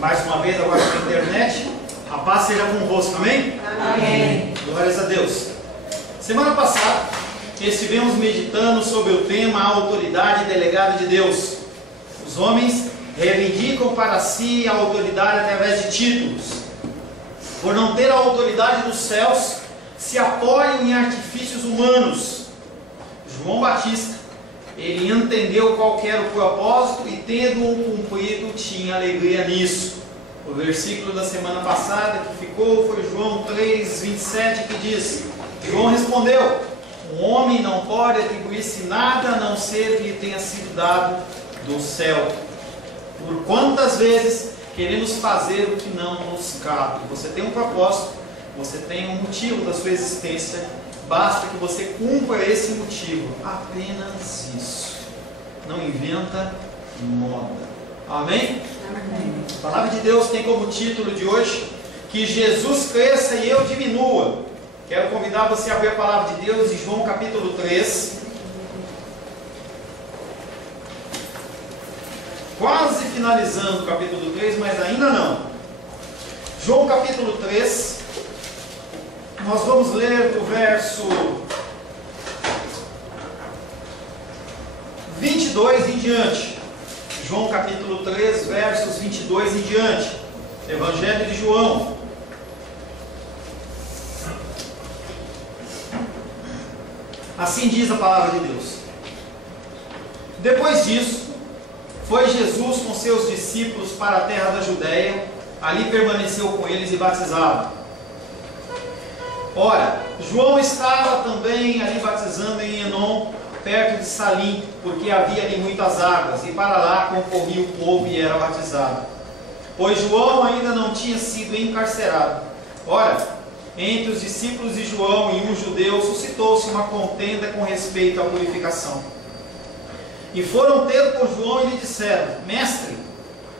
mais uma vez agora na internet. A paz seja convosco, amém? Amém. Glórias a Deus. Semana passada estivemos meditando sobre o tema autoridade delegada de Deus. Os homens reivindicam para si a autoridade através de títulos. Por não ter a autoridade dos céus, se apoiam em artifícios humanos. João Batista, ele entendeu qual era o propósito e, tendo-o cumprido, tinha alegria nisso. O versículo da semana passada que ficou foi João 3:27, que diz: João respondeu: o homem não pode atribuir-se nada a não ser que lhe tenha sido dado do céu. Por quantas vezes queremos fazer o que não nos cabe? Você tem um propósito, você tem um motivo da sua existência, basta que você cumpra esse motivo, apenas isso. Não inventa moda. Amém? Amém. A palavra de Deus tem como título de hoje: que Jesus cresça e eu diminua. Quero convidar você a abrir a palavra de Deus em João capítulo 3. Quase finalizando o capítulo 3, mas ainda não. João capítulo 3. Nós vamos ler do verso 22 em diante. João capítulo 3, versos 22 em diante. Evangelho de João. Assim diz a palavra de Deus. Depois disso, foi Jesus com seus discípulos para a terra da Judéia. Ali permaneceu com eles e batizava. Ora, João estava também ali batizando em Enom, perto de Salim, porque havia ali muitas águas, e para lá concorria o povo e era batizado. Pois João ainda não tinha sido encarcerado. Ora, entre os discípulos de João e um judeu suscitou-se uma contenda com respeito à purificação. E foram ter com João e lhe disseram: Mestre,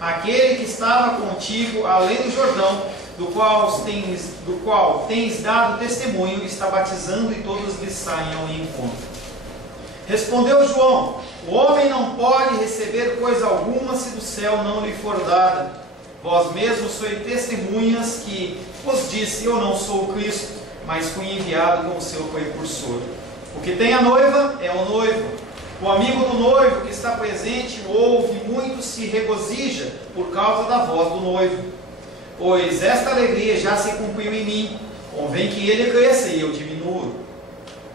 aquele que estava contigo além do Jordão, do qual tens dado testemunho, está batizando e todos lhe saem ao encontro. Respondeu João: o homem não pode receber coisa alguma se do céu não lhe for dada. Vós mesmos sois testemunhas que vos disse: eu não sou o Cristo, mas fui enviado como seu precursor. O que tem a noiva é o noivo. O amigo do noivo que está presente o ouve e muito se regozija por causa da voz do noivo. Pois esta alegria já se cumpriu em mim. Convém que ele cresça e eu diminua.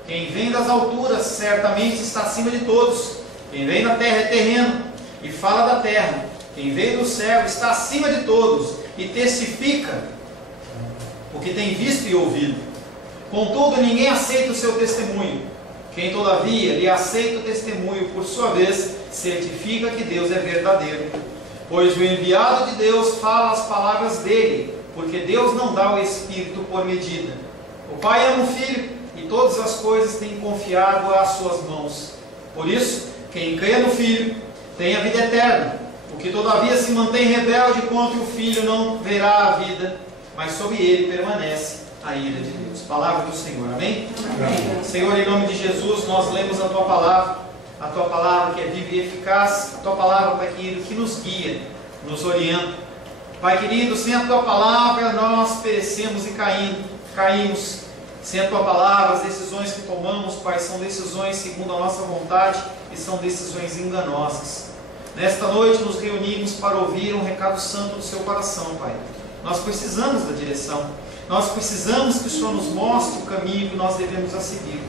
Quem vem das alturas certamente está acima de todos. Quem vem da terra é terreno e fala da terra. Quem vem do céu está acima de todos e testifica o que tem visto e ouvido. Contudo, ninguém aceita o seu testemunho. Quem todavia lhe aceita o testemunho, por sua vez, certifica que Deus é verdadeiro. Pois o enviado de Deus fala as palavras dele, porque Deus não dá o Espírito por medida. O Pai ama o Filho, e todas as coisas tem confiado às suas mãos. Por isso, quem crê no Filho tem a vida eterna. O que todavia se mantém rebelde contra o Filho não verá a vida, mas sobre ele permanece a ira de Deus. Palavra do Senhor, amém? Amém. Senhor, em nome de Jesus, nós lemos a Tua palavra que é viva e eficaz, a Tua palavra, Pai querido, que nos guia, nos orienta. Pai querido, sem a Tua palavra nós perecemos e caímos. Sem a Tua palavra, as decisões que tomamos, Pai, são decisões segundo a nossa vontade e são decisões enganosas. Nesta noite nos reunimos para ouvir um recado santo do Seu coração, Pai. Nós precisamos da direção. Nós precisamos que o Senhor nos mostre o caminho que nós devemos a seguir.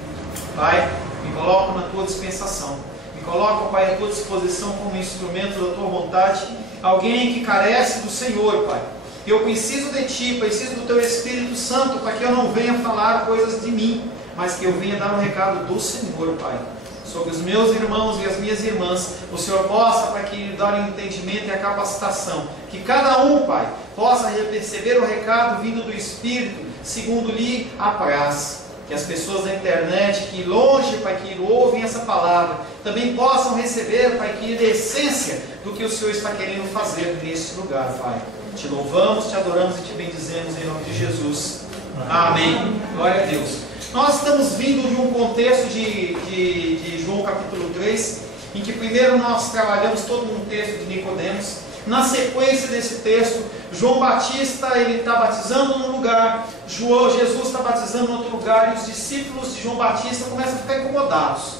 Pai, me coloco na Tua dispensação. Me coloco, Pai, à Tua disposição como instrumento da Tua vontade. Alguém que carece do Senhor, Pai. Eu preciso de Ti, preciso do Teu Espírito Santo, para que eu não venha falar coisas de mim, mas que eu venha dar um recado do Senhor, Pai, sobre os meus irmãos e as minhas irmãs. O Senhor possa, Pai, que dar o entendimento e a capacitação, que cada um, Pai, possa receber o recado vindo do Espírito, segundo lhe apraz. Que as pessoas da internet, que longe, Pai, que ouvem essa palavra, também possam receber, Pai, que a essência do que o Senhor está querendo fazer nesse lugar, Pai. Te louvamos, te adoramos e te bendizemos em nome de Jesus. Amém. Glória a Deus. Nós estamos vindo de um contexto de João capítulo 3, em que primeiro nós trabalhamos todo um texto de Nicodemos, Na sequência desse texto, João Batista ele está batizando num lugar, Jesus está batizando em outro lugar, e os discípulos de João Batista começam a ficar incomodados,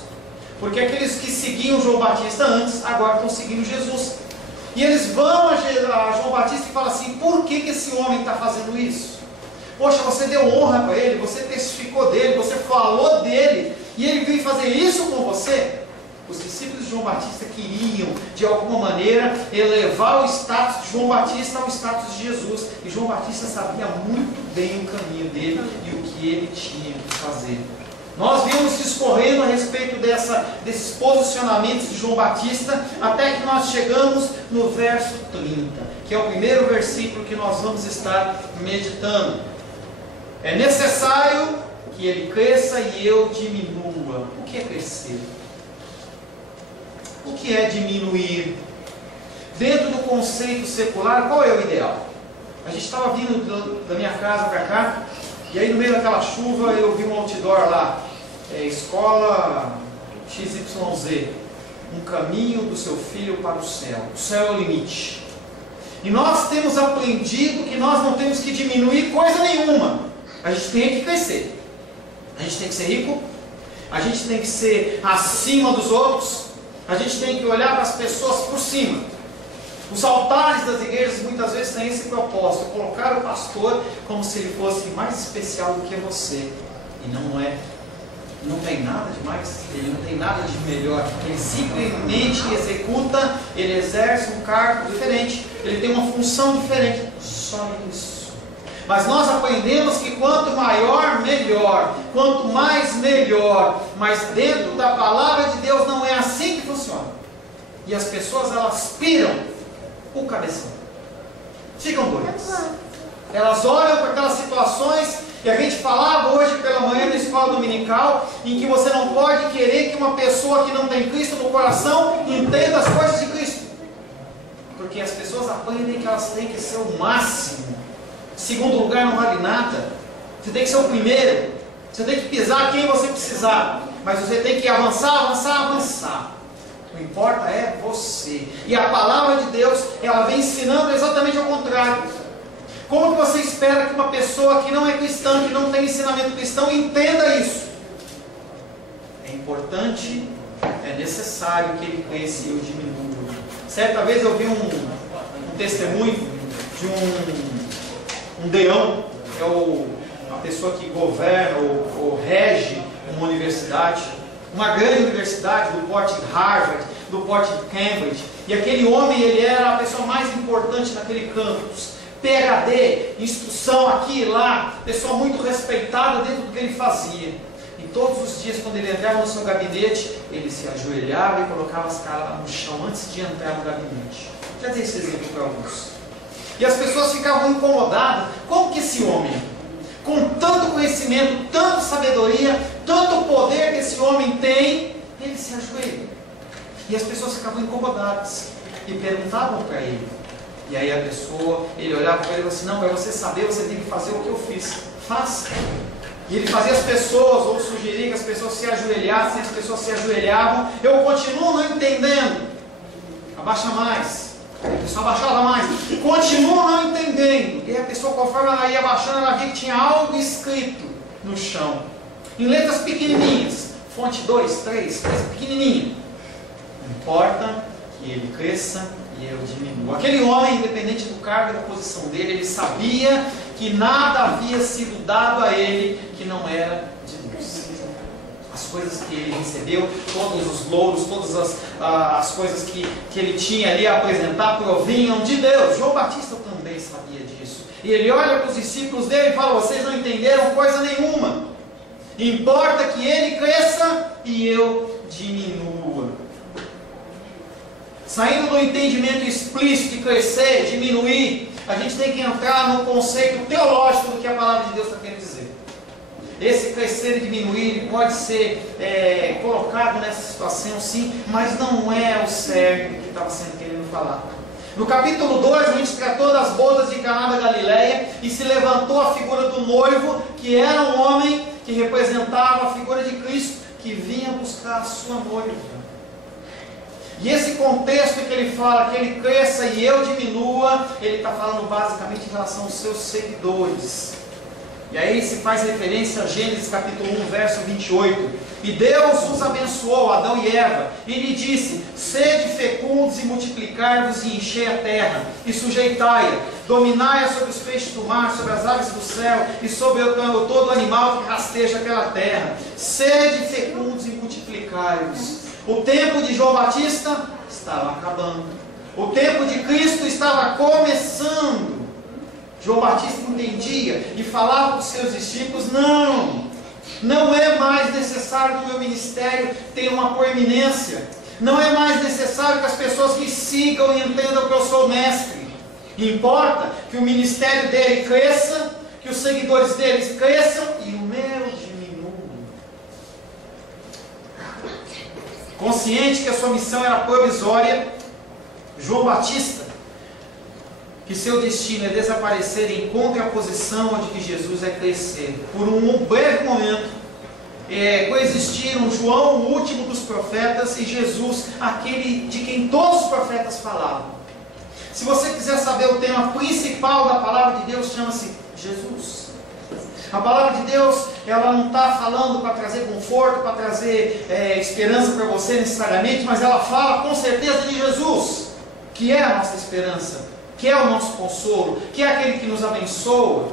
porque aqueles que seguiam João Batista antes, agora estão seguindo Jesus. E eles vão a João Batista e falam assim: por que esse homem está fazendo isso? Poxa, você deu honra para ele, você testificou dele, você falou dele, e ele veio fazer isso com você? Os discípulos de João Batista queriam, de alguma maneira, elevar o status de João Batista ao status de Jesus. E João Batista sabia muito bem o caminho dele e o que ele tinha que fazer. Nós vimos discorrendo a respeito desses posicionamentos de João Batista, até que nós chegamos no verso 30, que é o primeiro versículo que nós vamos estar meditando. É necessário que ele cresça e eu diminua. O que é crescer? O que é diminuir? Dentro do conceito secular, qual é o ideal? A gente estava vindo da minha casa para cá, e aí no meio daquela chuva eu vi um outdoor lá, escola XYZ, um caminho do seu filho para o céu é o limite. E nós temos aprendido que nós não temos que diminuir coisa nenhuma, a gente tem que crescer, a gente tem que ser rico, a gente tem que ser acima dos outros, a gente tem que olhar para as pessoas por cima. Os altares das igrejas muitas vezes têm esse propósito, colocar o pastor como se ele fosse mais especial do que você, e não é. Não tem nada de mais, ele não tem nada de melhor, ele simplesmente executa, ele exerce um cargo diferente, ele tem uma função diferente, só isso. Mas nós aprendemos que quanto maior, melhor, quanto mais, melhor, mas dentro da palavra de Deus não é assim que funciona. E as pessoas, elas piram o cabeção, ficam doidas, elas olham para aquelas situações. E a gente falava hoje pela manhã na escola dominical, em que você não pode querer que uma pessoa que não tem Cristo no coração entenda as coisas de Cristo, porque as pessoas aprendem que elas têm que ser o máximo. Segundo lugar não vale nada, você tem que ser o primeiro, você tem que pisar quem você precisar, mas você tem que avançar. O que importa é você. E a palavra de Deus, ela vem ensinando exatamente ao contrário. Como que você espera que uma pessoa que não é cristã, que não tem ensinamento cristão, entenda isso? É importante, é necessário que ele cresça e eu diminua. Certa vez eu vi um testemunho de um deão, que é a pessoa que governa ou rege uma universidade, uma grande universidade do porte de Harvard, do porte de Cambridge, e aquele homem, ele era a pessoa mais importante naquele campus. PhD, instrução aqui e lá, pessoa muito respeitada dentro do que ele fazia. E todos os dias, quando ele entrava no seu gabinete, ele se ajoelhava e colocava as caras no chão antes de entrar no gabinete. Já dei esse exemplo para alguns. E as pessoas ficavam incomodadas. Como que esse homem, com tanto conhecimento, tanta sabedoria, tanto poder que esse homem tem, ele se ajoelha? E as pessoas ficavam incomodadas e perguntavam para ele. E aí a pessoa, ele olhava para ele e falava assim: não, para você saber, você tem que fazer o que eu fiz. Faça. E ele fazia as pessoas, ou sugeria que as pessoas se ajoelhassem, as pessoas se ajoelhavam. Eu continuo não entendendo. Abaixa mais. A pessoa abaixava mais. Continuo não entendendo. E a pessoa, conforme ela ia abaixando, ela via que tinha algo escrito no chão, em letras pequenininhas. Fonte 2, 3, coisa pequenininha. Não importa que ele cresça e eu diminuo. Aquele homem, independente do cargo e da posição dele, ele sabia que nada havia sido dado a ele que não era de Deus. As coisas que ele recebeu, todos os louros, todas as coisas que ele tinha ali a apresentar provinham de Deus. João Batista também sabia disso. E ele olha para os discípulos dele e fala: vocês não entenderam coisa nenhuma. Importa que ele cresça e eu diminua. Saindo do entendimento explícito de crescer, diminuir, a gente tem que entrar no conceito teológico do que a palavra de Deus está querendo dizer. Esse crescer e diminuir, ele pode ser colocado nessa situação sim, mas não é o cerne que estava sendo querendo falar. No capítulo 2, a gente tratou das bodas de Caná da Galileia e se levantou a figura do noivo, que era um homem que representava a figura de Cristo, que vinha buscar a sua noiva. E esse contexto que ele fala que ele cresça e eu diminua, ele está falando basicamente em relação aos seus seguidores. E aí se faz referência a Gênesis capítulo 1, verso 28. E Deus os abençoou, Adão e Eva, e lhe disse: sede fecundos e multiplicai-vos e enchei a terra, e sujeitai-a, dominai-a sobre os peixes do mar, sobre as aves do céu, e sobre todo animal que rasteja pela terra. Sede fecundos e multiplicai-vos. O tempo de João Batista estava acabando. O tempo de Cristo estava começando. João Batista entendia e falava para os seus discípulos: não é mais necessário que o meu ministério tenha uma proeminência. Não é mais necessário que as pessoas me sigam e entendam que eu sou mestre. Importa que o ministério dele cresça, que os seguidores deles cresçam e o meu diminua. Consciente que a sua missão era provisória, João Batista, que seu destino é desaparecer em contraposição ao de que Jesus é crescer. Por um breve momento, coexistiram João, o último dos profetas, e Jesus, aquele de quem todos os profetas falavam. Se você quiser saber o tema principal da palavra de Deus, chama-se Jesus. A palavra de Deus, ela não está falando para trazer conforto, para trazer esperança para você necessariamente, mas ela fala com certeza de Jesus, que é a nossa esperança, que é o nosso consolo, que é aquele que nos abençoa.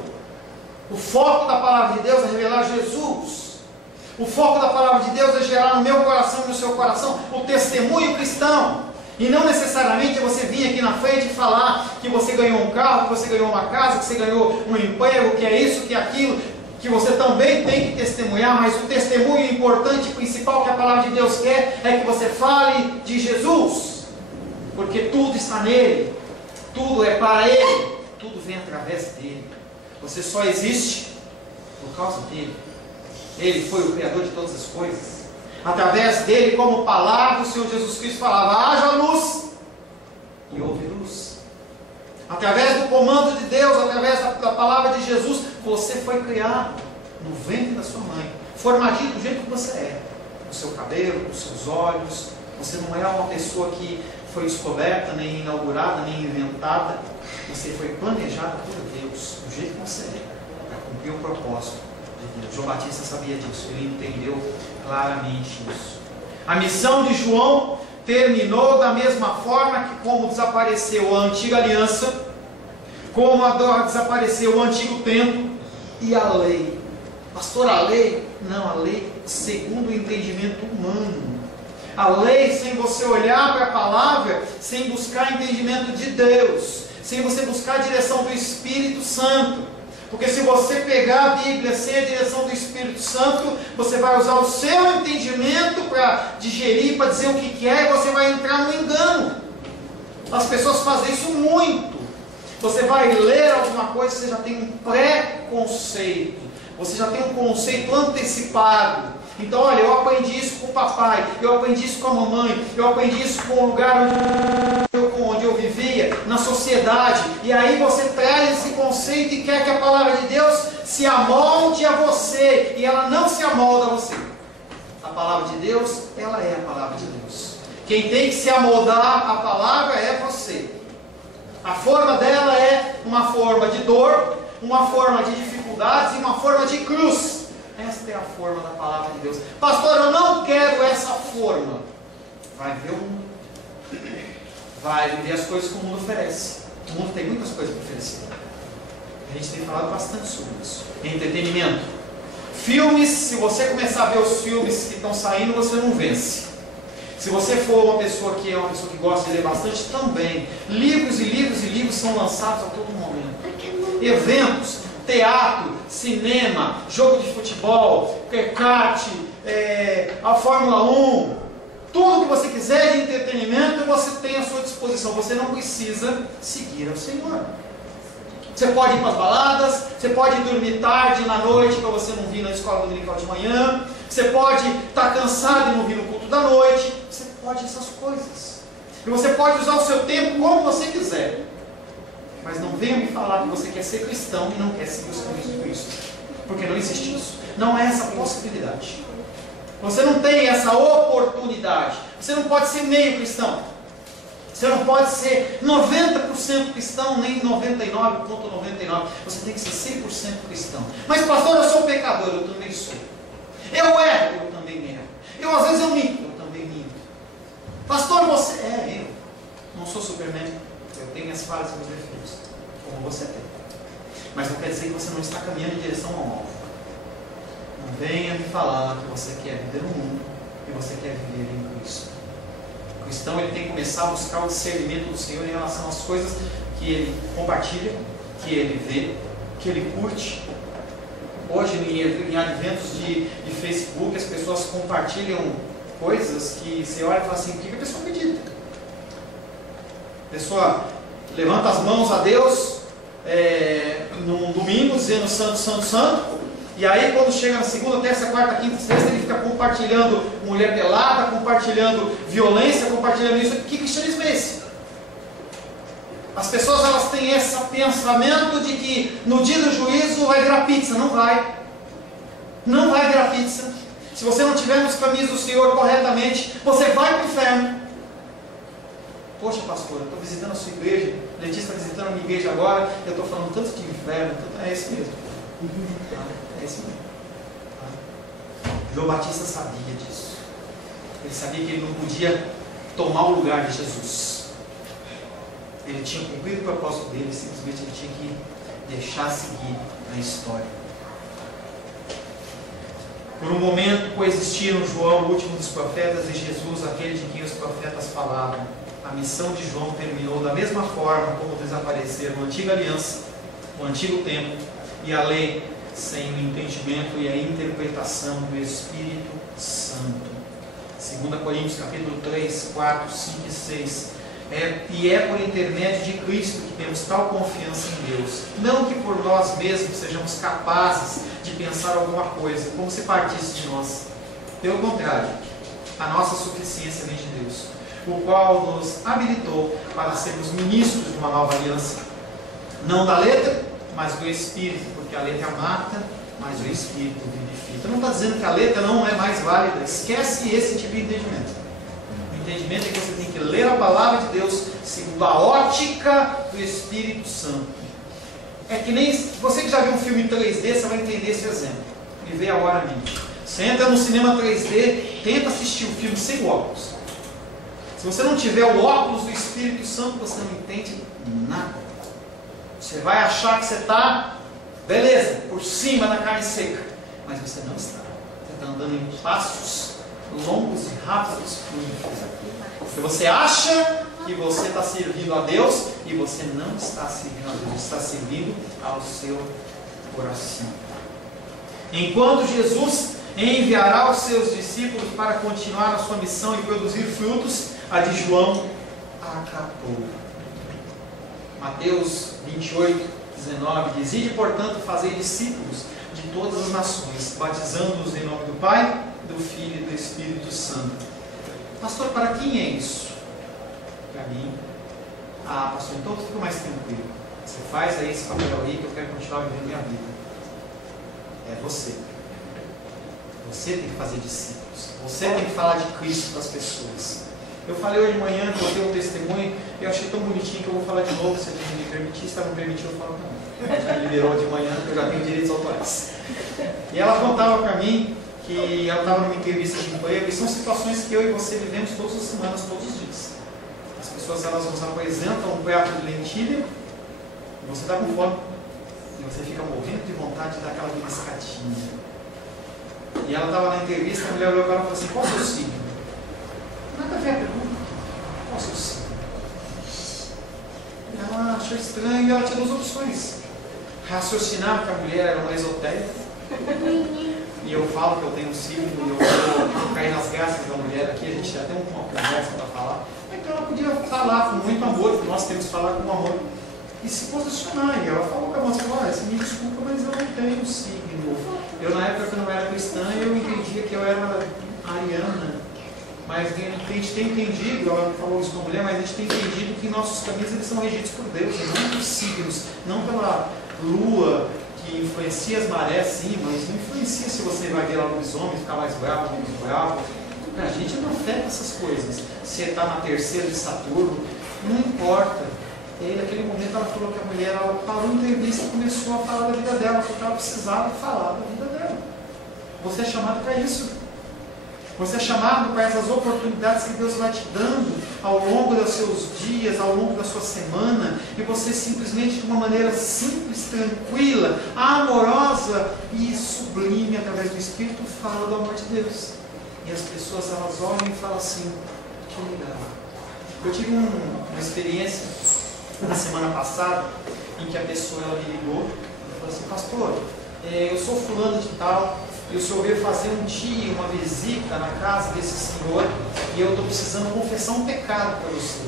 O foco da palavra de Deus é revelar Jesus. O foco da palavra de Deus é gerar no meu coração e no seu coração o testemunho cristão. E não necessariamente você vir aqui na frente e falar que você ganhou um carro, que você ganhou uma casa, que você ganhou um emprego, que é isso, que é aquilo, que você também tem que testemunhar, mas o testemunho importante e principal que a palavra de Deus quer é que você fale de Jesus, porque tudo está nele, tudo é para ele, tudo vem através dele. Você só existe por causa dele. Ele foi o Criador de todas as coisas. Através dele, como palavra, o Senhor Jesus Cristo falava: haja luz, e houve luz. Através do comando de Deus, através da palavra de Jesus, você foi criado no ventre da sua mãe, formadinho do jeito que você é, com o seu cabelo, com os seus olhos. Você não é uma pessoa que foi descoberta, nem inaugurada, nem inventada. Você foi planejado por Deus, do jeito que você é, para cumprir o propósito de Deus. João Batista sabia disso, ele entendeu claramente isso. A missão de João terminou da mesma forma que como desapareceu a antiga aliança, como desapareceu o antigo templo e a lei. Pastor, a lei? Não, a lei segundo o entendimento humano. A lei sem você olhar para a palavra, sem buscar entendimento de Deus, sem você buscar a direção do Espírito Santo. Porque se você pegar a Bíblia sem a direção do Espírito Santo, você vai usar o seu entendimento para digerir, para dizer o que é, e você vai entrar no engano. As pessoas fazem isso muito. Você vai ler alguma coisa, você já tem um pré-conceito, você já tem um conceito antecipado. Então, olha, eu aprendi isso com o papai, eu aprendi isso com a mamãe, eu aprendi isso com o lugar onde eu vivia, na sociedade. E aí você traz esse conceito e quer que a palavra de Deus se amolde a você, e ela não se amolda a você. A palavra de Deus, ela é a palavra de Deus. Quem tem que se amoldar à palavra é você. A forma dela é uma forma de dor, uma forma de dificuldades e uma forma de cruz. Esta é a forma da palavra de Deus. Pastor, eu não quero essa forma. Vai ver o mundo. Vai viver as coisas que o mundo oferece. O mundo tem muitas coisas para oferecer. A gente tem falado bastante sobre isso. Entretenimento. Filmes, se você começar a ver os filmes que estão saindo, você não vence. Se você for uma pessoa que gosta de ler bastante, também. Livros e livros e livros são lançados a todo momento. Eventos, teatro, cinema, jogo de futebol, kart, a Fórmula 1, tudo que você quiser de entretenimento você tem à sua disposição. Você não precisa seguir ao Senhor. Você pode ir para as baladas, você pode dormir tarde na noite para você não vir na escola dominical de manhã, você pode estar cansado e não vir no culto da noite, você pode essas coisas. E você pode usar o seu tempo como você quiser. Mas não venha me falar que você quer ser cristão e não quer seguir os caminhos de Cristo. Porque não existe isso. Não é essa possibilidade. Você não tem essa oportunidade. Você não pode ser meio cristão. Você não pode ser 90% cristão, nem 99,99%. Você tem que ser 100% cristão. Mas pastor, eu sou pecador, eu também sou. Eu erro, eu também erro. Às vezes eu minto, eu também minto. Pastor, você... eu não sou Superman. Eu tenho minhas falhas e meus defeitos. Como você tem. Mas não quer dizer que você não está caminhando em direção ao alvo. Não venha me falar que você quer viver no mundo, que você quer viver em Cristo. O cristão ele tem que começar a buscar o discernimento do Senhor em relação às coisas que ele compartilha, que ele vê, que ele curte. Hoje, em adventos de Facebook, as pessoas compartilham coisas que você olha e fala assim, o que a pessoa acredita? A pessoa levanta as mãos a Deus num domingo, dizendo santo, santo, santo. E aí quando chega na segunda, terça, quarta, quinta, sexta, ele fica compartilhando mulher pelada, compartilhando violência, compartilhando isso. Que cristianismo é esse? As pessoas elas têm esse pensamento de que no dia do juízo vai virar pizza. Não vai. Não vai virar pizza. Se você não tiver nos caminhos do Senhor corretamente, você vai para o inferno. Poxa, pastor, eu estou visitando a sua igreja, Letícia está visitando a minha igreja agora, eu estou falando tanto de inferno, é isso mesmo. É isso mesmo. João Batista sabia disso. Ele sabia que ele não podia tomar o lugar de Jesus. Ele tinha cumprido o propósito dele, simplesmente ele tinha que deixar seguir a história. Por um momento coexistiram João, o último dos profetas, e Jesus, aquele de quem os profetas falavam. A missão de João terminou da mesma forma como desapareceram a antiga aliança, o antigo templo e a lei, sem o entendimento e a interpretação do Espírito Santo. 2 Coríntios capítulo 3, 4, 5 e 6. E é por intermédio de Cristo que temos tal confiança em Deus. Não que por nós mesmos sejamos capazes de pensar alguma coisa, como se partisse de nós. Pelo contrário, a nossa suficiência vem de Deus, o qual nos habilitou para sermos ministros de uma nova aliança. Não da letra, mas do Espírito, porque a letra mata, mas o Espírito vivifica. Não está dizendo que a letra não é mais válida. Esquece esse tipo de entendimento. O entendimento é que você tem que ler a palavra de Deus segundo a ótica do Espírito Santo. É que nem você que já viu um filme em 3D, você vai entender esse exemplo. Me vê agora a mim. Você entra no cinema 3D, tenta assistir o filme sem óculos. Se você não tiver o óculos do Espírito Santo, você não entende nada. Você vai achar que você está, beleza, por cima da carne seca. Mas você não está. Você está andando em passos longos e rápidos. Porque você acha que você está servindo a Deus e você não está servindo a Deus. Você está servindo ao seu coração. Enquanto Jesus enviará os seus discípulos para continuar a sua missão e produzir frutos, a de João acabou. Mateus 28, 19 diz: Ide, portanto, fazei discípulos de todas as nações, batizando-os em nome do Pai, do Filho e do Espírito Santo. Pastor, para quem é isso? Para mim. Ah, pastor, então fica mais tranquilo. Você faz aí esse papel aí que eu quero continuar vivendo minha vida. É você. Você tem que fazer discípulos. Você tem que falar de Cristo para as pessoas. Eu falei hoje de manhã que eu tenho um testemunho, eu achei tão bonitinho que eu vou falar de novo, se a gente me permitir. Se ela não permitir, eu falo também. Já liberou de manhã, porque eu já tenho direitos autorais. E ela contava para mim que ela estava numa entrevista de emprego, e são situações que eu e você vivemos todas as semanas, todos os dias. As pessoas elas nos apresentam um prato de lentilha, e você está com fome, e você fica morrendo de vontade de dar aquela beliscadinha. E ela estava na entrevista, a mulher olhou para ela e falou assim: qual é o seu signo? Nada a ver a pergunta. Qual é o seu signo? Ela achou estranho e ela tinha duas opções: raciocinar que a mulher era uma esotérica, e eu falo que eu tenho um signo e eu vou cair nas graças da mulher aqui, a gente já tem uma conversa para falar. Então ela podia falar com muito amor, porque nós temos que falar com amor, e se posicionar. E ela falou para a moça: me desculpa, mas eu não tenho signo. Eu, na época que eu não era cristã, eu entendia que eu era ariana. Mas a gente tem entendido, ela não falou isso com a mulher, mas a gente tem entendido que nossos caminhos eles são regidos por Deus, e não por signos, não pela lua que influencia as marés, sim, mas não influencia se você vai ver lá no lobisomem, ficar mais bravo, menos bravo. A gente não afeta essas coisas. Se está na terceira de Saturno, não importa. E aí, naquele momento, ela falou que a mulher, ela parou em entrevista e começou a falar da vida dela, porque ela precisava falar da vida dela. Você é chamado para isso. Você é chamado para essas oportunidades que Deus vai te dando ao longo dos seus dias, ao longo da sua semana, e você simplesmente, de uma maneira simples, tranquila, amorosa e sublime, através do Espírito, fala do amor de Deus. E as pessoas, elas olham e falam assim: que legal. Eu tive uma experiência na semana passada, em que a pessoa, ela me ligou e falou assim: pastor, eu sou fulano de tal, e o senhor veio fazer um dia, uma visita na casa desse senhor, e eu estou precisando confessar um pecado para você.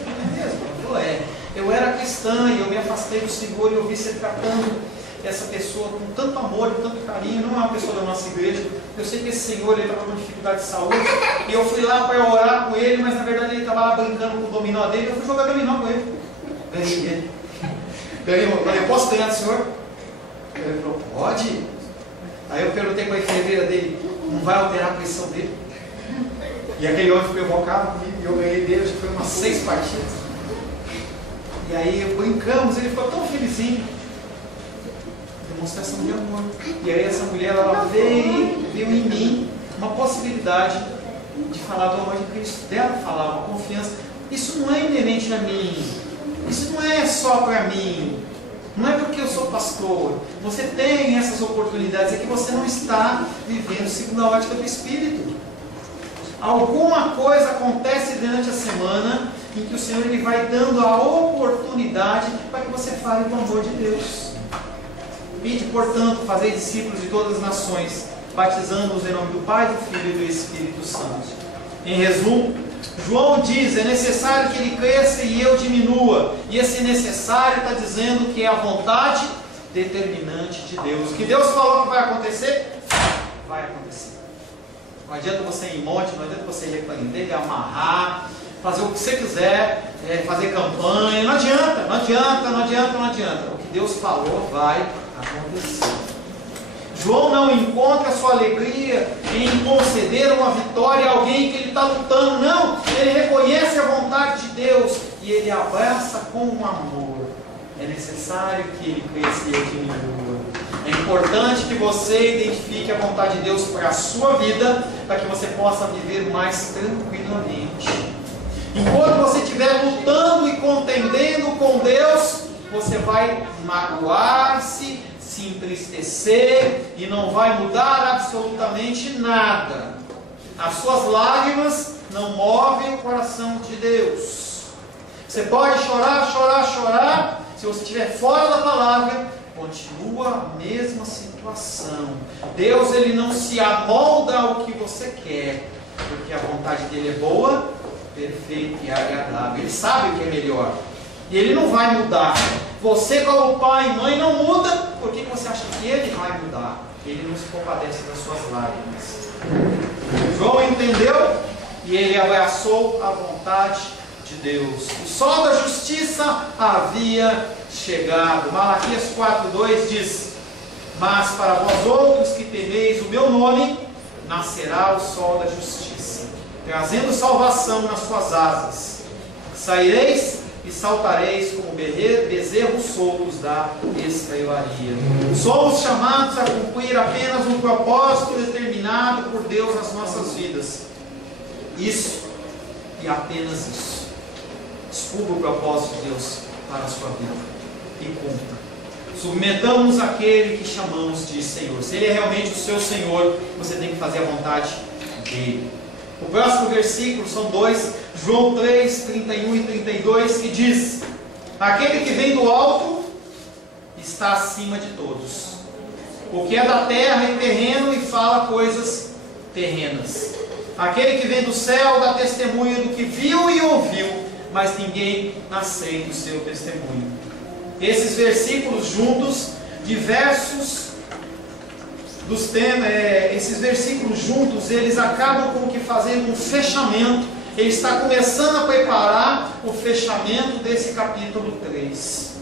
Eu falei: é mesmo? Ela falou: é. Eu era cristã e eu me afastei do Senhor e eu vi você tratando essa pessoa com tanto amor e tanto carinho. Não é uma pessoa da nossa igreja. Eu sei que esse senhor estava com dificuldade de saúde, e eu fui lá para orar com ele, mas na verdade ele estava lá brincando com o dominó dele. Eu fui jogar dominó com ele. Ganhei ele. Eu falei: posso ganhar do senhor? Ele falou: pode. Aí eu perguntei para a enfermeira dele: não vai alterar a pressão dele? E aquele homem ficou invocado comigo, e eu ganhei dele, acho que foi umas 6 partidas. E aí brincamos, ele ficou tão felizinho. Demonstração de amor. E aí essa mulher, ela viu em mim uma possibilidade de falar do amor de Cristo, dela falar, uma confiança. Isso não é inerente a mim, isso não é só para mim, não é porque eu sou pastor. Você tem essas oportunidades, é que você não está vivendo segundo a ótica do Espírito. Alguma coisa acontece durante a semana em que o Senhor, ele vai dando a oportunidade para que você fale do amor de Deus. Ide, portanto, fazer discípulos de todas as nações, batizando-os em nome do Pai, do Filho e do Espírito Santo. Em resumo, João diz: é necessário que ele cresça e eu diminua. E esse necessário está dizendo que é a vontade determinante de Deus. O que Deus falou que vai acontecer, vai acontecer. Não adianta você ir em monte, não adianta você repreender, amarrar, fazer o que você quiser, fazer campanha. Não adianta, não adianta, não adianta, não adianta. O que Deus falou vai acontecer. João não encontra sua alegria em conceder uma vitória a alguém que ele está lutando. Não, ele reconhece a vontade de Deus e ele abraça com amor. É necessário que ele cresça e eu diminua. É importante que você identifique a vontade de Deus para a sua vida, para que você possa viver mais tranquilamente. Enquanto você estiver lutando e contendendo com Deus, você vai magoar-se, se entristecer e não vai mudar absolutamente nada. As suas lágrimas não movem o coração de Deus. Você pode chorar, chorar, chorar. Se você estiver fora da palavra, continua a mesma situação. Deus, ele não se amolda ao que você quer, porque a vontade dele é boa, perfeita e agradável. Ele sabe o que é melhor e ele não vai mudar. Você, como pai e mãe, não muda. Por que você acha que ele vai mudar? Ele não se compadece das suas lágrimas. João entendeu e ele abraçou a vontade de Deus. O sol da justiça havia chegado. Malaquias 4:2 diz: mas para vós outros que temeis o meu nome, nascerá o sol da justiça, trazendo salvação nas suas asas. Saireis e saltareis como bezerros soltos da estrelaria. Somos chamados a cumprir apenas um propósito determinado por Deus nas nossas vidas. Isso e apenas isso. Descubra o propósito de Deus para a sua vida e cumpra. Submetamos àquele que chamamos de Senhor. Se Ele é realmente o seu Senhor, você tem que fazer a vontade dEle. O próximo versículo são dois, João 3, 31 e 32, que diz: aquele que vem do alto está acima de todos. O que é da terra é terreno e fala coisas terrenas. Aquele que vem do céu dá testemunho do que viu e ouviu, mas ninguém aceita o seu testemunho. Esses versículos juntos, esses versículos juntos, eles acabam com que fazendo um fechamento. Ele está começando a preparar o fechamento desse capítulo 3.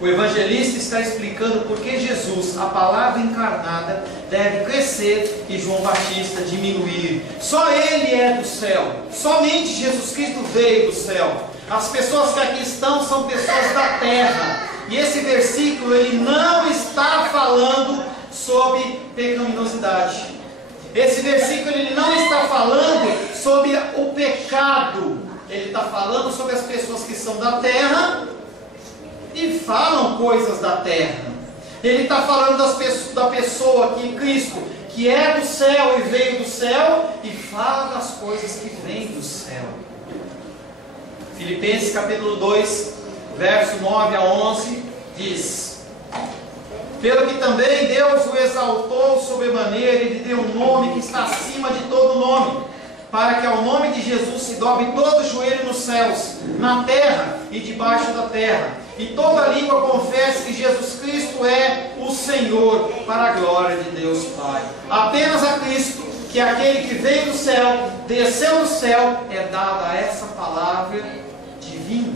O evangelista está explicando por que Jesus, a palavra encarnada, deve crescer e João Batista diminuir. Só ele é do céu, somente Jesus Cristo veio do céu. As pessoas que aqui estão são pessoas da terra. E esse versículo ele não está falando sobre pecaminosidade. Esse versículo ele não está falando sobre o pecado. Ele está falando sobre as pessoas que são da terra e falam coisas da terra. Ele está falando da pessoa aqui em Cristo, que é do céu e veio do céu, e fala das coisas que vêm do céu. Filipenses capítulo 2, verso 9 a 11, diz: pelo que também Deus o exaltou sobremaneira e lhe deu um nome que está acima de todo nome, para que ao nome de Jesus se dobre todo o joelho nos céus, na terra e debaixo da terra, e toda língua confesse que Jesus Cristo é o Senhor, para a glória de Deus Pai. Apenas a Cristo, que é aquele que veio do céu, desceu do céu, é dada essa palavra divina.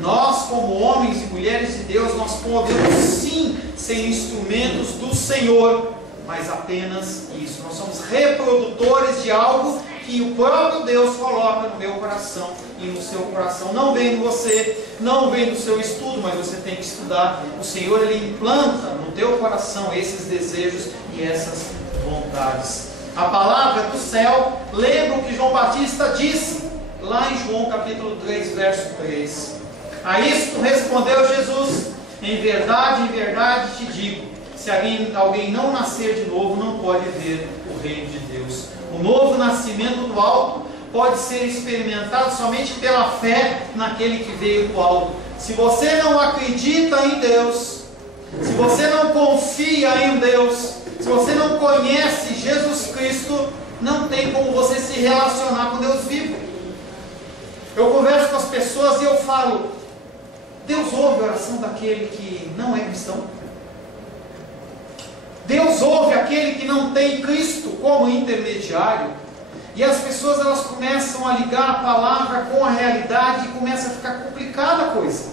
Nós, como homens e mulheres de Deus, nós podemos sim ser instrumentos do Senhor, mas apenas isso. Nós somos reprodutores de algo que o próprio Deus coloca no meu coração e no seu coração. Não vem de você, não vem do seu estudo, mas você tem que estudar. O Senhor, Ele implanta no teu coração esses desejos e essas vontades. A palavra do céu, lembra o que João Batista disse lá em João capítulo 3, verso 3. A isto respondeu Jesus: em verdade te digo, se alguém não nascer de novo, não pode ver o reino de Deus. O novo nascimento do alto pode ser experimentado somente pela fé naquele que veio do alto. Se você não acredita em Deus, se você não confia em Deus, se você não conhece Jesus Cristo, não tem como você se relacionar com Deus vivo. Eu converso com as pessoas e eu falo: Deus ouve a oração daquele que não é cristão? Deus ouve aquele que não tem Cristo como intermediário? E as pessoas elas começam a ligar a palavra com a realidade e começa a ficar complicada a coisa.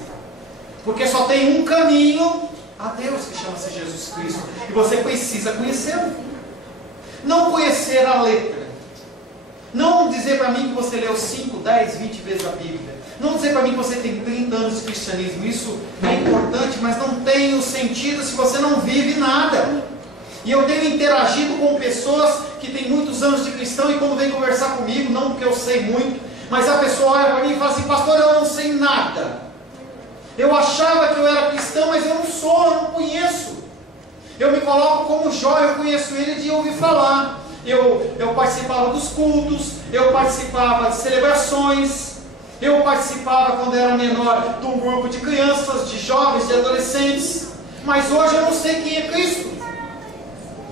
Porque só tem um caminho a Deus, que chama-se Jesus Cristo. E você precisa conhecê-lo. Não conhecer a letra. Não dizer para mim que você leu 5, 10, 20 vezes a Bíblia. Não dizer para mim que você tem 30 anos de cristianismo. Isso é importante, mas não tem o sentido se você não vive nada. E eu tenho interagido com pessoas que têm muitos anos de cristão, e quando vem conversar comigo, não porque eu sei muito, mas a pessoa olha para mim e fala assim: pastor, eu não sei nada. Eu achava que eu era cristão, mas eu não sou, eu não conheço. Eu me coloco como Jó, eu conheço ele de ouvir falar. Eu participava dos cultos, eu participava de celebrações, eu participava quando era menor de um grupo de crianças, de jovens, de adolescentes, mas hoje eu não sei quem é Cristo.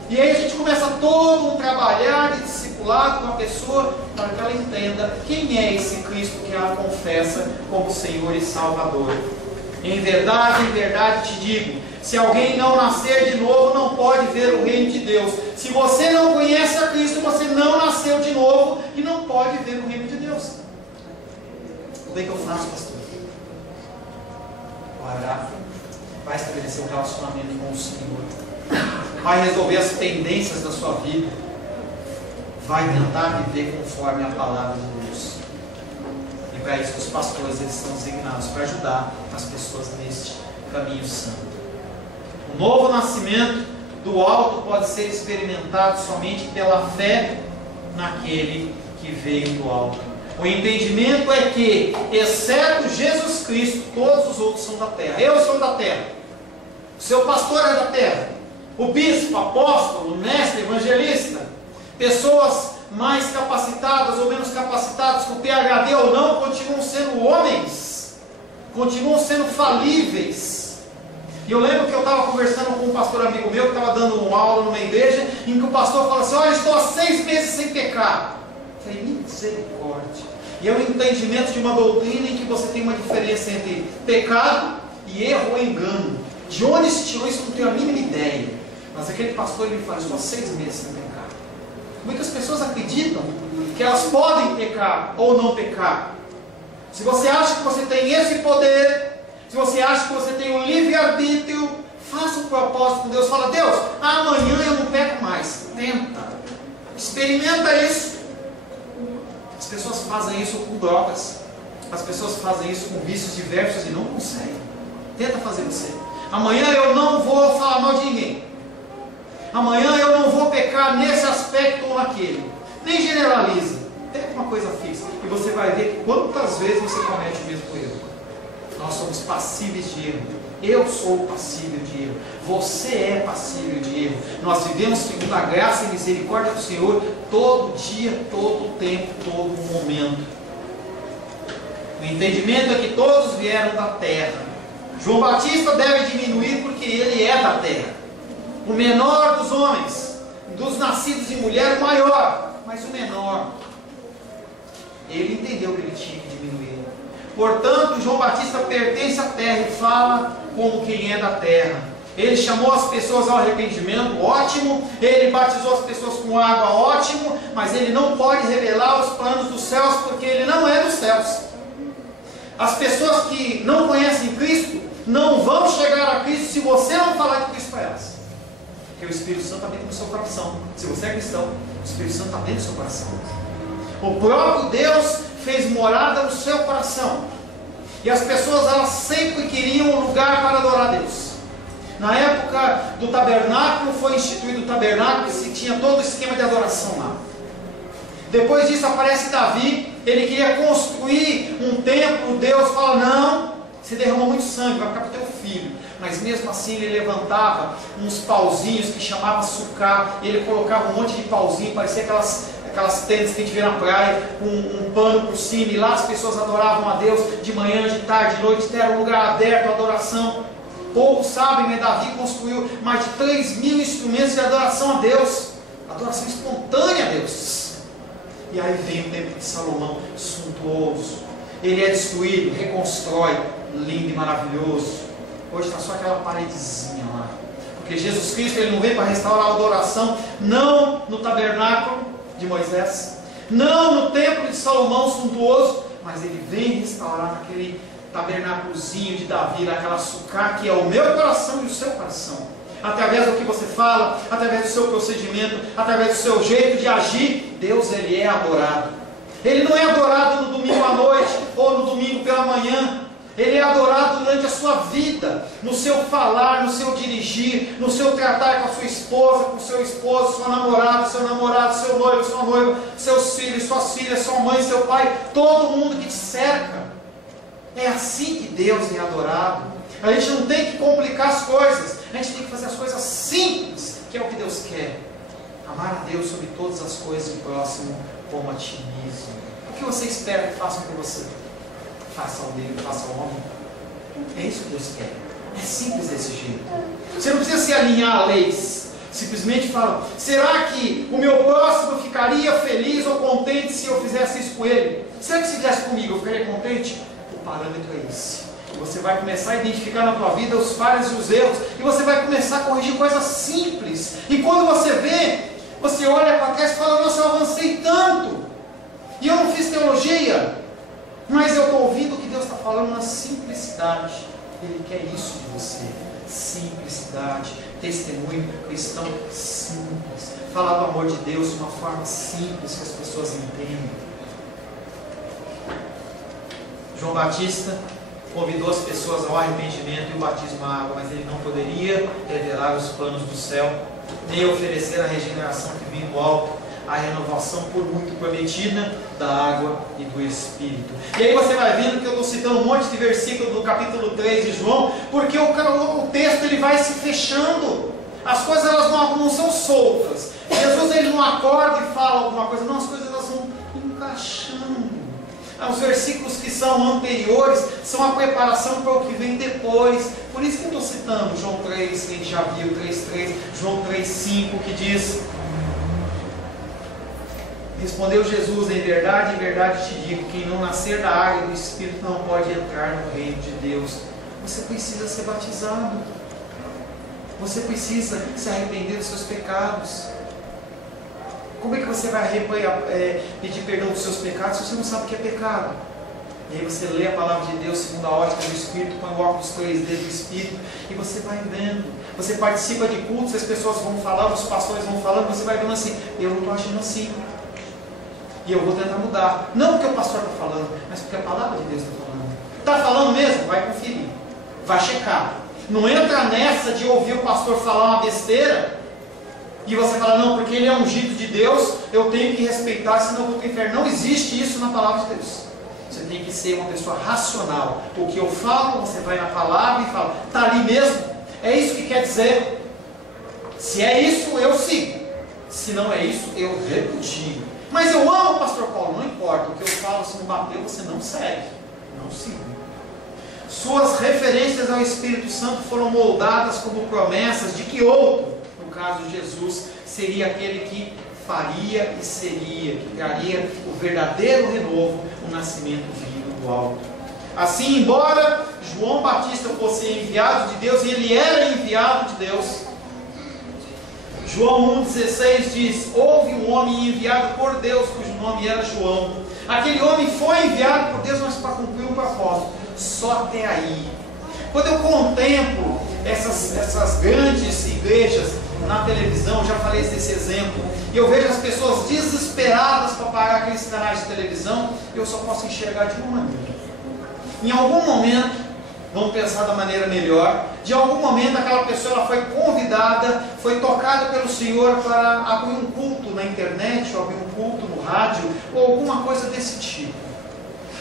E aí a gente começa todo um trabalhar de discipulado com a pessoa para que ela entenda quem é esse Cristo que ela confessa como Senhor e Salvador. Em verdade te digo, se alguém não nascer de novo, não pode ver o reino de Deus. Se você não conhece a Cristo, você não nasceu de novo e não pode ver o reino de Deus. O que eu faço, pastor? Orar, vai estabelecer um relacionamento com o Senhor, vai resolver as pendências da sua vida, vai tentar viver conforme a palavra de Deus. E para isso os pastores eles estão designados para ajudar as pessoas neste caminho santo. O novo nascimento do alto pode ser experimentado somente pela fé naquele que veio do alto. O entendimento é que, exceto Jesus Cristo, todos os outros são da terra. Eu sou da terra, o seu pastor é da terra, o bispo, apóstolo, mestre, evangelista, pessoas mais capacitadas ou menos capacitadas, com PhD ou não, continuam sendo homens, continuam sendo falíveis. E eu lembro que eu estava conversando com um pastor amigo meu, que estava dando uma aula numa igreja, em que o pastor falou assim: olha, estou há 6 meses sem pecar. Eu falei: misericórdia. E é o entendimento de uma doutrina em que você tem uma diferença entre pecado e erro ou engano. De onde se tirou isso, não tenho a mínima ideia. Mas aquele pastor, ele fala: estou há 6 meses sem pecar. Muitas pessoas acreditam que elas podem pecar ou não pecar. Se você acha que você tem esse poder, se você acha que você tem um livre-arbítrio, faça um propósito com Deus. Fala: Deus, amanhã eu não peco mais. Tenta, experimenta isso. As pessoas fazem isso com drogas, as pessoas fazem isso com vícios diversos e não conseguem. Tenta fazer você. Amanhã eu não vou falar mal de ninguém. Amanhã eu não vou pecar nesse aspecto ou naquele. Nem generaliza. Pega uma coisa fixa e você vai ver quantas vezes você comete o mesmo erro. Nós somos passíveis de erro. Eu sou passível de erro. Você é passível de erro. Nós vivemos segundo a graça e misericórdia do Senhor todo dia, todo tempo, todo momento. O entendimento é que todos vieram da terra. João Batista deve diminuir porque ele é da terra. O menor dos homens, dos nascidos de mulher, o maior, mas o menor. Ele entendeu que ele tinha que diminuir. Portanto, João Batista pertence à terra e fala como quem é da terra. Ele chamou as pessoas ao arrependimento, ótimo. Ele batizou as pessoas com água, ótimo. Mas ele não pode revelar os planos dos céus, porque ele não é dos céus. As pessoas que não conhecem Cristo não vão chegar a Cristo se você não falar de Cristo para elas. Porque o Espírito Santo está dentro do seu coração. Se você é cristão, o Espírito Santo está dentro do seu coração. O próprio Deus fez morada no seu coração. E as pessoas, elas sempre queriam um lugar para adorar a Deus. Na época do tabernáculo, foi instituído o tabernáculo, e se tinha todo o esquema de adoração lá. Depois disso aparece Davi, ele queria construir um templo. Deus fala: não, você derramou muito sangue, vai ficar para o teu filho. Mas mesmo assim ele levantava uns pauzinhos que chamava sucá, ele colocava um monte de pauzinho, parecia aquelas tendas que a gente vê na praia, com um pano por cima, e lá as pessoas adoravam a Deus de manhã, de tarde, de noite. Era um lugar aberto à adoração. Poucos sabem, mas Davi construiu mais de 3.000 instrumentos de adoração a Deus, adoração espontânea a Deus. E aí vem o templo de Salomão, suntuoso. Ele é destruído, reconstrói, lindo e maravilhoso. Hoje está só aquela paredezinha lá. Porque Jesus Cristo, ele não veio para restaurar a adoração, não no tabernáculo de Moisés, não no templo de Salomão suntuoso, mas ele vem restaurar naquele tabernáculozinho de Davi, naquela sucá que é o meu coração e o seu coração. Através do que você fala, através do seu procedimento, através do seu jeito de agir, Deus, ele é adorado. Ele não é adorado no domingo à noite ou no domingo pela manhã. Ele é adorado durante a sua vida, no seu falar, no seu dirigir, no seu tratar com a sua esposa, com o seu esposo, seu namorado, seu noivo, sua noiva, seus filhos, suas filhas, sua mãe, seu pai, todo mundo que te cerca. É assim que Deus é adorado. A gente não tem que complicar as coisas, a gente tem que fazer as coisas simples, que é o que Deus quer. Amar a Deus sobre todas as coisas e o próximo como a ti mesmo. O que você espera que façam por você? Faça ao Deus, faça ao homem. É isso que Deus quer. É simples desse jeito. Você não precisa se alinhar a leis. Simplesmente fala: será que o meu próximo ficaria feliz ou contente se eu fizesse isso com ele? Será que se fizesse comigo eu ficaria contente? O parâmetro é esse. E você vai começar a identificar na tua vida os falhas e os erros. E você vai começar a corrigir coisas simples. E quando você vê, você olha para trás e fala: nossa, eu avancei tanto. E eu não fiz teologia. Mas eu estou ouvindo o que Deus está falando na simplicidade. Ele quer isso de você. Simplicidade. Testemunho cristão simples. Falar do amor de Deus de uma forma simples que as pessoas entendam. João Batista convidou as pessoas ao arrependimento e o batismo à água, mas ele não poderia revelar os planos do céu, nem oferecer a regeneração que vinha do alto, a renovação por muito prometida da água e do Espírito. E aí você vai vendo que eu estou citando um monte de versículos do capítulo 3 de João, porque o texto ele vai se fechando. As coisas elas não são soltas. Jesus ele não acorda e fala alguma coisa, não, as coisas elas vão encaixando. Os versículos que são anteriores são a preparação para o que vem depois. Por isso que eu estou citando João 3, que a gente já viu, 3,3, João 3,5, que diz: respondeu Jesus: em verdade te digo, quem não nascer da água e do Espírito não pode entrar no reino de Deus. Você precisa ser batizado. Você precisa se arrepender dos seus pecados. Como é que você vai pedir perdão dos seus pecados se você não sabe o que é pecado? E aí você lê a palavra de Deus segundo a ótica do Espírito, põe o óculos 3D do Espírito, e você vai vendo. Você participa de cultos, as pessoas vão falando, os pastores vão falando, você vai vendo assim, eu não estou agindo assim. E eu vou tentar mudar. Não porque o pastor está falando, mas porque a palavra de Deus está falando. Está falando mesmo? Vai conferir. Vai checar. Não entra nessa de ouvir o pastor falar uma besteira e você fala, não, porque ele é ungido de Deus, eu tenho que respeitar, senão eu vou para o inferno. Não existe isso na palavra de Deus. Você tem que ser uma pessoa racional. O que eu falo, você vai na palavra e fala, está ali mesmo? É isso que quer dizer. Se é isso, eu sigo. Se não é isso, eu repudio. Mas eu amo o pastor Paulo, não importa. O que eu falo, se não bater, você não segue. Não siga. Suas referências ao Espírito Santo foram moldadas como promessas de que outro, no caso Jesus, seria aquele que faria e seria, que traria o verdadeiro renovo, o nascimento vivo do alto. Assim, embora João Batista fosse enviado de Deus, e ele era enviado de Deus, João 1,16 diz, houve um homem enviado por Deus, cujo nome era João. Aquele homem foi enviado por Deus, mas para cumprir um propósito. Só até aí. Quando eu contemplo essas grandes igrejas na televisão, já falei desse exemplo, e eu vejo as pessoas desesperadas para pagar aqueles canais de televisão, eu só posso enxergar de uma maneira. Em algum momento, vamos pensar da maneira melhor, de algum momento aquela pessoa ela foi convidada, foi tocada pelo Senhor para abrir um culto na internet, ou abrir um culto no rádio, ou alguma coisa desse tipo.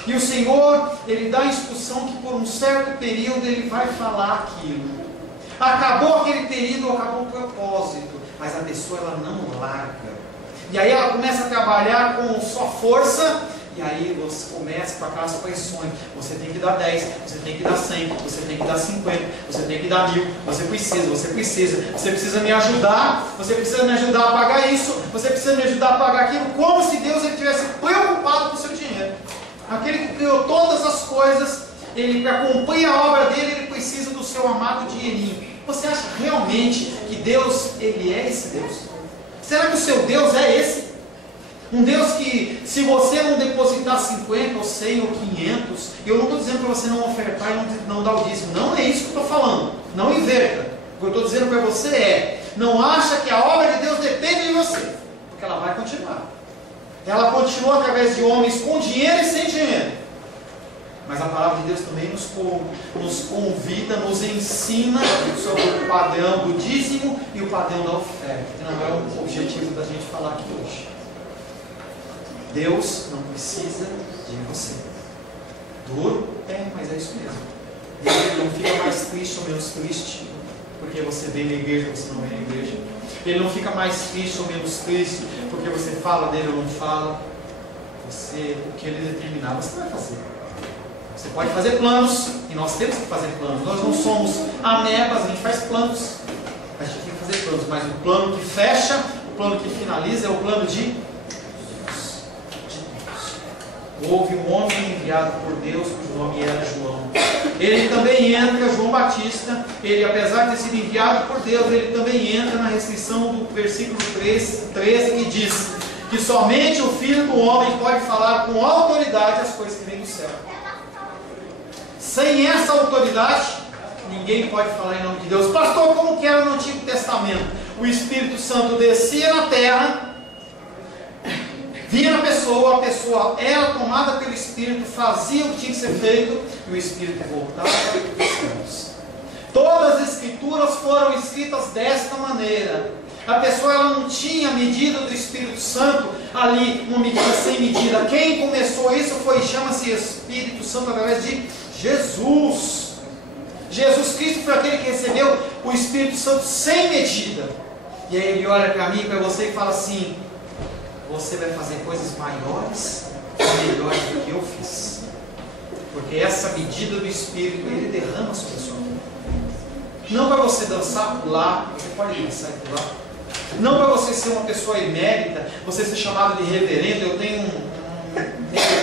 E o Senhor, Ele dá a instrução que por um certo período Ele vai falar aquilo. Acabou aquele período, acabou o propósito, mas a pessoa ela não larga. E aí ela começa a trabalhar com sua força, e aí você começa com aquelas pressões. Você tem que dar 10, você tem que dar 100, você tem que dar 50, você tem que dar 1000, você precisa me ajudar, você precisa me ajudar a pagar isso, você precisa me ajudar a pagar aquilo, como se Deus ele tivesse preocupado com o seu dinheiro. Aquele que criou todas as coisas, ele para cumprir a obra dele, ele precisa do seu amado dinheirinho. Você acha realmente que Deus, ele é esse Deus? Será que o seu Deus é esse? Um Deus que, se você não depositar 50 ou 100 ou 500, eu não estou dizendo para você não ofertar e não dar o dízimo. Não é isso que eu estou falando. Não inverta. O que eu estou dizendo para você é, não acha que a obra de Deus depende de você, porque ela vai continuar. Ela continua através de homens com dinheiro e sem dinheiro. Mas a palavra de Deus também nos convida, nos ensina sobre o padrão do dízimo e o padrão da oferta, que não é o objetivo da gente falar aqui hoje. Deus não precisa de você. Duro? É, mas é isso mesmo. Ele não fica mais triste ou menos triste porque você vem na igreja ou você não vem na igreja. Ele não fica mais triste ou menos triste porque você fala dele ou não fala. O que ele determinar, você vai fazer. Você pode fazer planos, e nós temos que fazer planos. Nós não somos amebas, a gente faz planos. A gente tem que fazer planos, mas o plano que fecha, o plano que finaliza é o plano de Deus. Houve um homem enviado por Deus, cujo nome era João. Ele também entra, João Batista, ele apesar de ter sido enviado por Deus, ele também entra na restrição do versículo 13 que diz que somente o Filho do Homem pode falar com autoridade as coisas que vêm do céu. Sem essa autoridade, ninguém pode falar em nome de Deus. Pastor, como que era no Antigo Testamento? O Espírito Santo descia na terra, vinha na pessoa, a pessoa era tomada pelo Espírito, fazia o que tinha que ser feito, e o Espírito voltava para os céus. Todas as Escrituras foram escritas desta maneira. A pessoa ela não tinha a medida do Espírito Santo ali, uma medida sem medida. Quem começou isso chama-se Espírito Santo através de Jesus. Jesus Cristo foi aquele que recebeu o Espírito Santo sem medida. E aí ele olha para mim e para você e fala assim: você vai fazer coisas maiores e melhores do que eu fiz. Porque essa medida do Espírito ele derrama sobre a sua vida. Não para você dançar, pular, você pode dançar e pular. Não para você ser uma pessoa emérita, você ser chamado de reverendo. Eu tenho um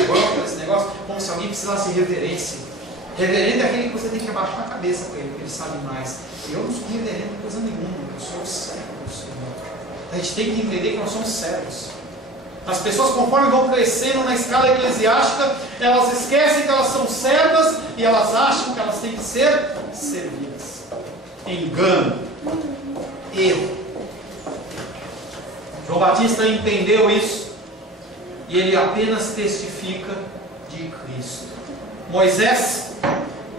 banco desse negócio, como se alguém precisasse de reverência. Reverendo é aquele que você tem que abaixar a cabeça para ele, porque ele sabe mais. Eu não sou reverendo de coisa nenhuma, eu sou o servo do Senhor. A gente tem que entender que nós somos servos. As pessoas, conforme vão crescendo na escala eclesiástica, elas esquecem que elas são servas e elas acham que elas têm que ser servidas. Engano, erro. João Batista entendeu isso e ele apenas testifica de Cristo. Moisés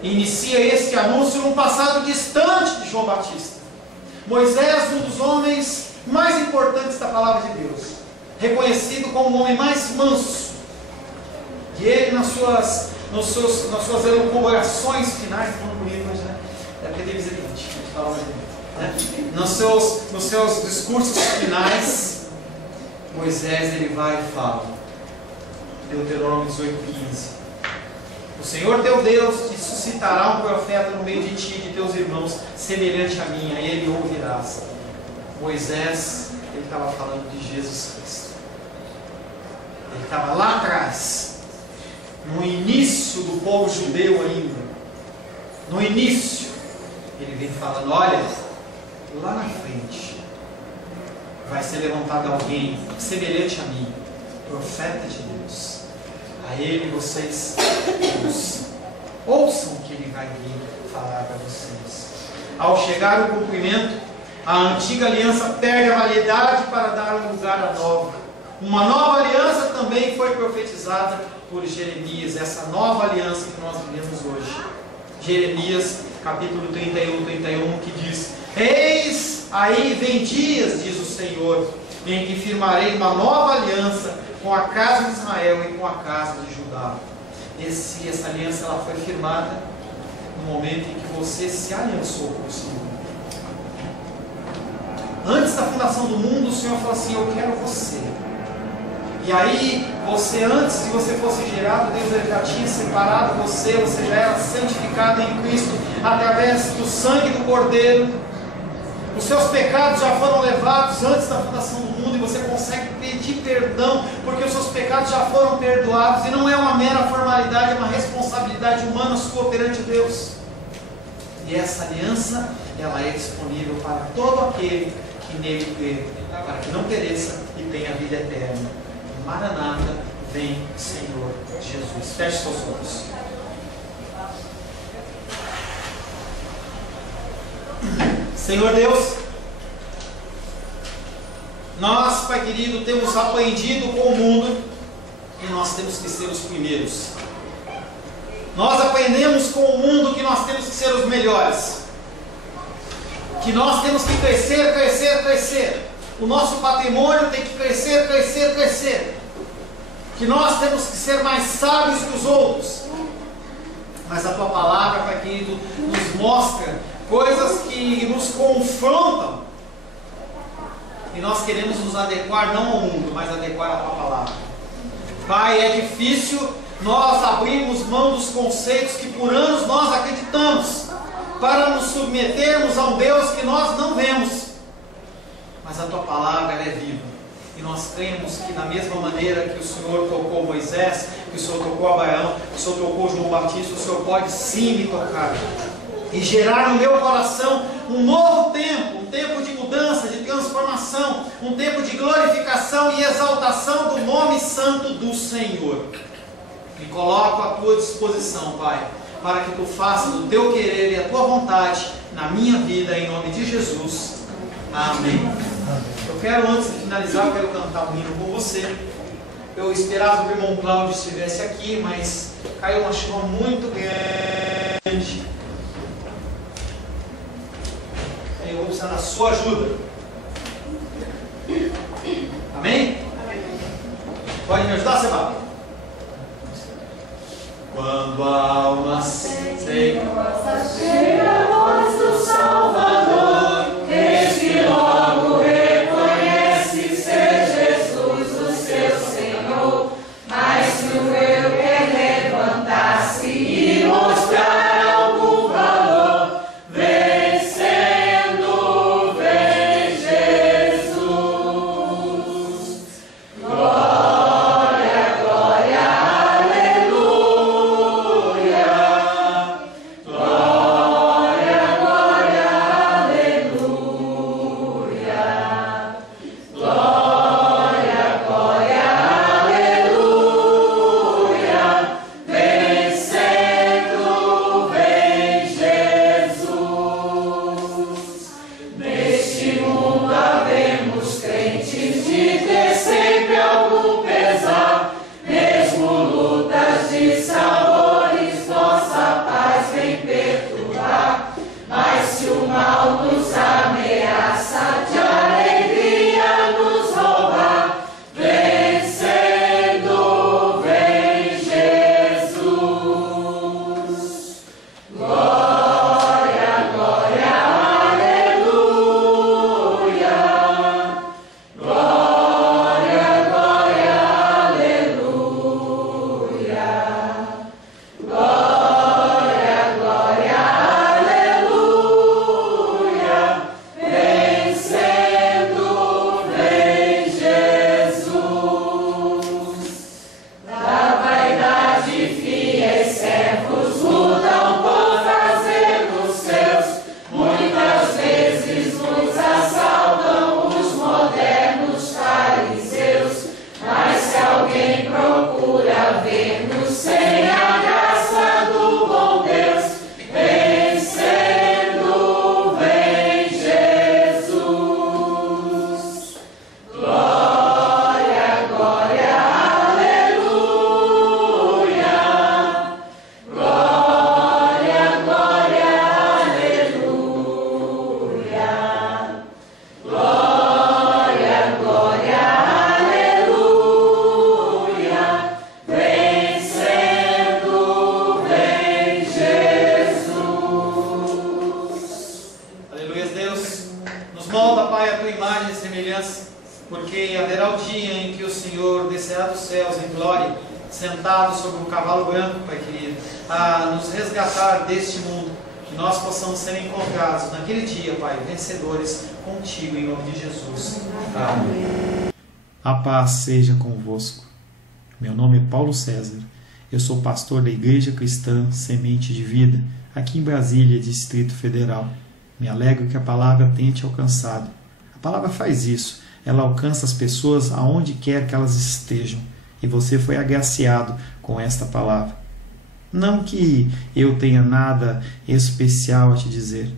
inicia este anúncio num passado distante de João Batista. Moisés, um dos homens mais importantes da palavra de Deus, reconhecido como o homem mais manso. E ele, nas suas elucubrações finais, falando bonito hoje, né? É porque tem visitante, né? Nos seus discursos finais, Moisés ele vai e fala, Deuteronômio 18:15: o Senhor teu Deus te suscitará um profeta no meio de ti e de teus irmãos, semelhante a mim, a ele ouvirás. Moisés, ele estava falando de Jesus Cristo. Ele estava lá atrás, no início do povo judeu ainda. No início, ele vem falando, olha, lá na frente vai ser levantado alguém semelhante a mim, profeta de Deus. A ele vocês ouçam o que ele vai vir falar para vocês. Ao chegar o cumprimento, a antiga aliança perde a validade para dar um lugar à nova. Uma nova aliança também foi profetizada por Jeremias, essa nova aliança que nós vivemos hoje. Jeremias, capítulo 31, que diz: eis aí vem dias, diz o Senhor, em que firmarei uma nova aliança com a casa de Israel e com a casa de Judá. Essa aliança ela foi firmada no momento em que você se aliançou com o Senhor. Antes da fundação do mundo, o Senhor falou assim: eu quero você. E aí, você, antes de você fosse gerado, Deus já tinha separado você, você já era santificado em Cristo, através do sangue do Cordeiro. Os seus pecados já foram levados antes da fundação do mundo, e você consegue pedir perdão, porque os seus pecados já foram perdoados, e não é uma mera formalidade, é uma responsabilidade humana sua perante Deus. E essa aliança, ela é disponível para todo aquele que nele crê, para que não pereça e tenha a vida eterna. Maranata, vem Senhor Jesus. Feche seus olhos. Senhor Deus, nós, Pai querido, temos aprendido com o mundo que nós temos que ser os primeiros. Nós aprendemos com o mundo que nós temos que ser os melhores, que nós temos que crescer, crescer, crescer. O nosso patrimônio tem que crescer, crescer, crescer. Que nós temos que ser mais sábios que os outros. Mas a Tua palavra, Pai querido, nos mostra coisas que nos confrontam. E nós queremos nos adequar não ao mundo, mas adequar à Tua palavra. Pai, é difícil nós abrirmos mão dos conceitos que por anos nós acreditamos, para nos submetermos a um Deus que nós não vemos. Mas a Tua palavra ela é viva. E nós cremos que da mesma maneira que o Senhor tocou Moisés, que o Senhor tocou Abraão, que o Senhor tocou João Batista, o Senhor pode sim me tocar. E gerar no meu coração um novo tempo, um tempo de mudança, de transformação, um tempo de glorificação e exaltação do nome santo do Senhor. Me coloco à Tua disposição, Pai, para que Tu faças o Teu querer e a Tua vontade na minha vida, em nome de Jesus. Amém. Eu quero, antes de finalizar, eu quero cantar um hino com você. Eu esperava que o irmão Cláudio estivesse aqui, mas caiu uma chuva muito grande. Eu vou precisar da sua ajuda. Amém? Pode me ajudar, Seba? Quando a alma sente a voz do Salvador, este logo reconhece ser Jesus o seu Senhor. Mas se o eu quer levantar-se e mostrar algum valor, vencendo, vem Jesus. Glória, glória, aleluia. Glória, Nos molda, Pai, a tua imagem e semelhança, porque haverá o dia em que o Senhor descerá dos céus em glória, sentado sobre um cavalo branco, Pai querido, a nos resgatar deste mundo, que nós possamos ser encontrados naquele dia, Pai, vencedores contigo, em nome de Jesus. Amém. A paz seja convosco. Meu nome é Paulo César. Eu sou pastor da Igreja Cristã Semente de Vida, aqui em Brasília, Distrito Federal. Me alegro que a palavra tenha te alcançado. A palavra faz isso. Ela alcança as pessoas aonde quer que elas estejam. E você foi agraciado com esta palavra. Não que eu tenha nada especial a te dizer.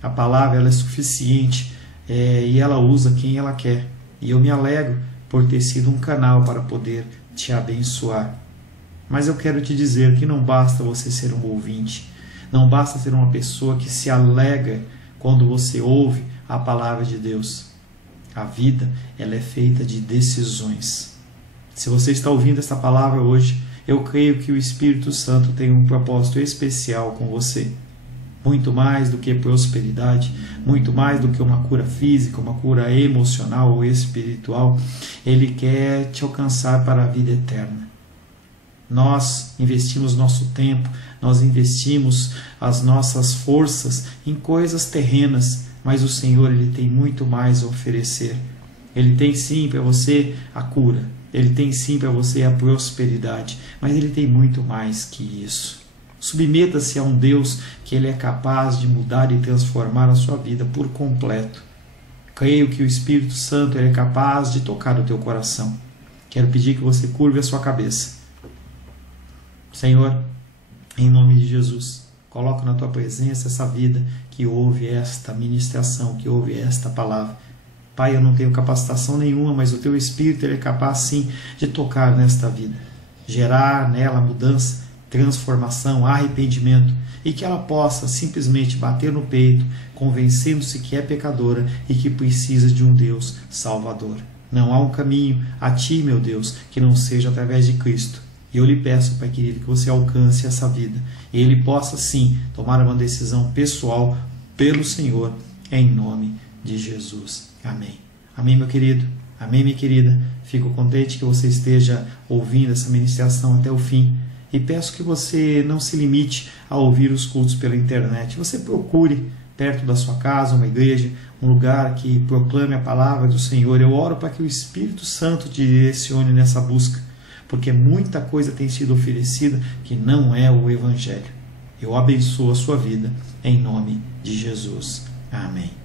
A palavra ela é suficiente e ela usa quem ela quer. E eu me alegro por ter sido um canal para poder te abençoar. Mas eu quero te dizer que não basta você ser um ouvinte. Não basta ser uma pessoa que se alegra quando você ouve a palavra de Deus. A vida ela é feita de decisões. Se você está ouvindo essa palavra hoje, eu creio que o Espírito Santo tem um propósito especial com você. Muito mais do que prosperidade, muito mais do que uma cura física, uma cura emocional ou espiritual, Ele quer te alcançar para a vida eterna. Nós investimos nosso tempo, nós investimos as nossas forças em coisas terrenas, mas o Senhor ele tem muito mais a oferecer. Ele tem sim para você a cura, Ele tem sim para você a prosperidade, mas Ele tem muito mais que isso. Submeta-se a um Deus que Ele é capaz de mudar e transformar a sua vida por completo. Creio que o Espírito Santo ele é capaz de tocar o teu coração. Quero pedir que você curve a sua cabeça. Senhor, em nome de Jesus, coloco na tua presença essa vida que ouve esta ministração, que ouve esta palavra. Pai, eu não tenho capacitação nenhuma, mas o teu Espírito ele é capaz sim de tocar nesta vida, gerar nela mudança, transformação, arrependimento, e que ela possa simplesmente bater no peito, convencendo-se que é pecadora e que precisa de um Deus salvador. Não há um caminho a ti, meu Deus, que não seja através de Cristo. E eu lhe peço, Pai querido, que você alcance essa vida e ele possa sim tomar uma decisão pessoal pelo Senhor, em nome de Jesus. Amém. Amém, meu querido. Amém, minha querida. Fico contente que você esteja ouvindo essa ministração até o fim. E peço que você não se limite a ouvir os cultos pela internet. Você procure perto da sua casa uma igreja, um lugar que proclame a palavra do Senhor. Eu oro para que o Espírito Santo te direcione nessa busca, porque muita coisa tem sido oferecida que não é o Evangelho. Eu abençoo a sua vida em nome de Jesus. Amém.